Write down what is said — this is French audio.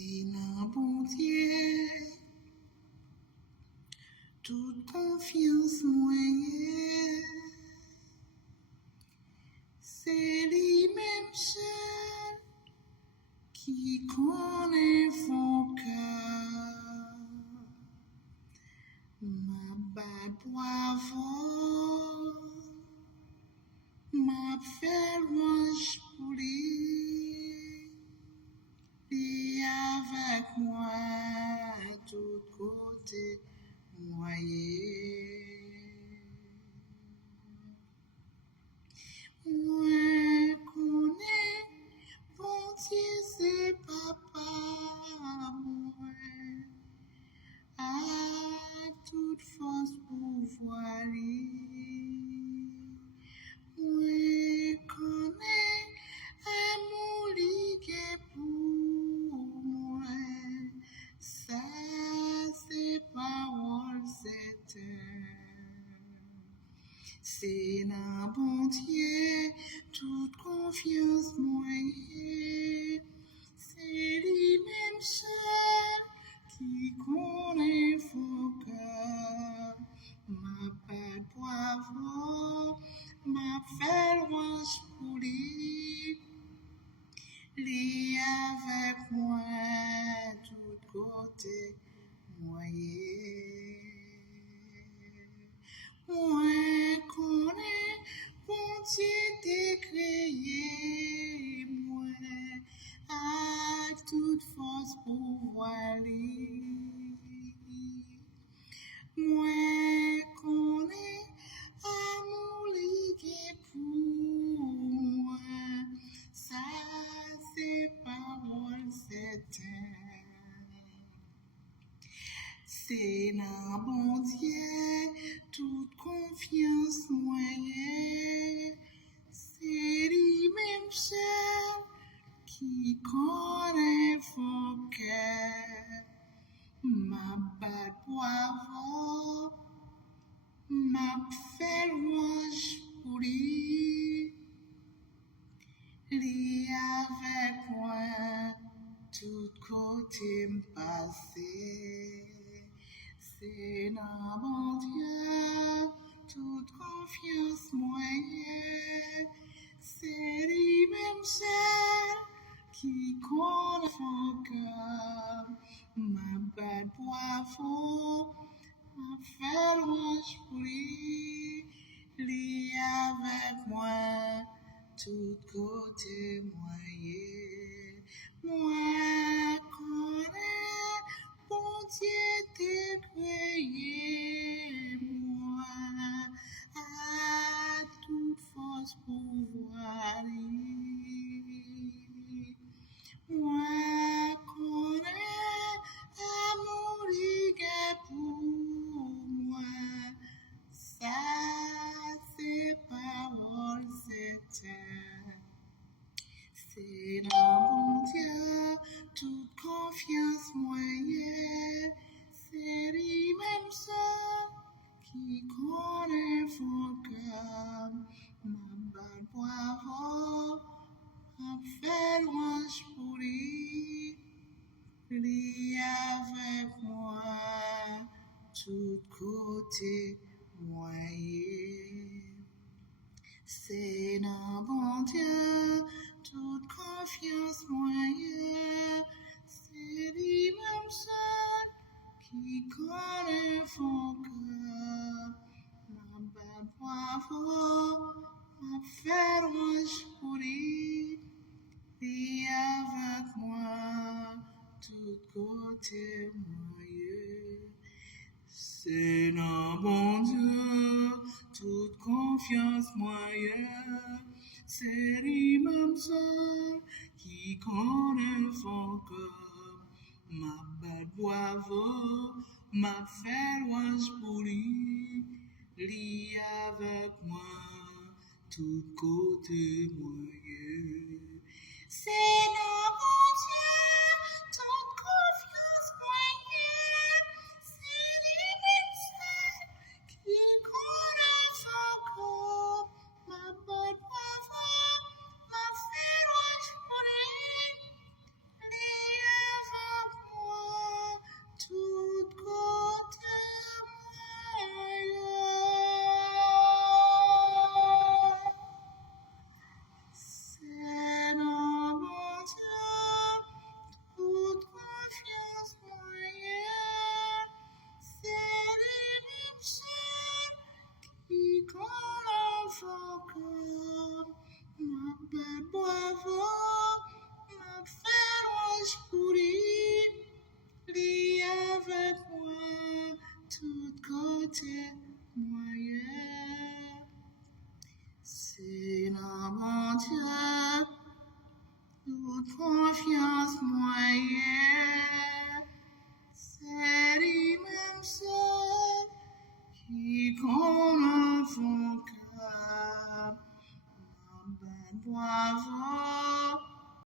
C'est un Bondye, toute confiance moyenne. C'est lui-même seul qui connaît son cœur. Ma bad bravo, ma fait louange pour lui. Et avec moi, tout côté moyen. Moi connais, bon Dieu c'est papa, moi, à toute force pour voiler. Moi connais, amour ligue pour moi, ça c'est parole certaine. C'est un Bondye, toute confiance moyenne. C'est lui-même seul qui connaît son cœur. Ma pas bravo, ma fait louange pour lui. Lui avec moi, tout côté moyen. Moi connais, bon Dieu t'es créé, moi, à toute force pour voiler. Moi connais, amour ligue pour moi, ça c'est parole certaine. C'est un Bondye, toute confiance moyenne. C'est lui-même seul qui connaît son cœur. Ma bad bravo, ma fait louange pour lui. Lui avec moi, tout côté passé. C'est un Bondye, toute confiance moyenne. C'est lui-même seul qui connaît son cœur. Ma bad bravo, ma fait louange pour lui. Lui avec moi, tout côté moyen. Moi connais, bon Dieu t'es créé, moi, à toute force pouvoir. Moi connais, amour ligue pour moi, ça c'est parole certaine. C'est un Bondye, toute confiance moyenne. C'est lui-même seul qui connaît son cœur. Ma bad bravo, ma fait louange pour lui. Lui avec moi, tout côté moyen. C'est un Bondye, toute confiance moyenne. C'est lui-même seul qui connaît son cœur. Ma bad bravo, ma fait louange pour lui. Lui avec moi, tout côté moyen. C'est un Bondye, toute confiance moyenne. C'est lui-même seul qui connaît son cœur. Ma bad bravo, ma fait louange pour lui. Lui avec moi, tout côté moyen. C'est un Bondye, toute confiance moyenne. C'est lui-même seul qui connaît son cœur. Ma bad bravo, ma fait louange pour lui. Lui avec avec moi, tout côté moyen. C'est le bon Dieu, toute confiance moyen. C'est lui-même seul qui connaît ton cœur. Bois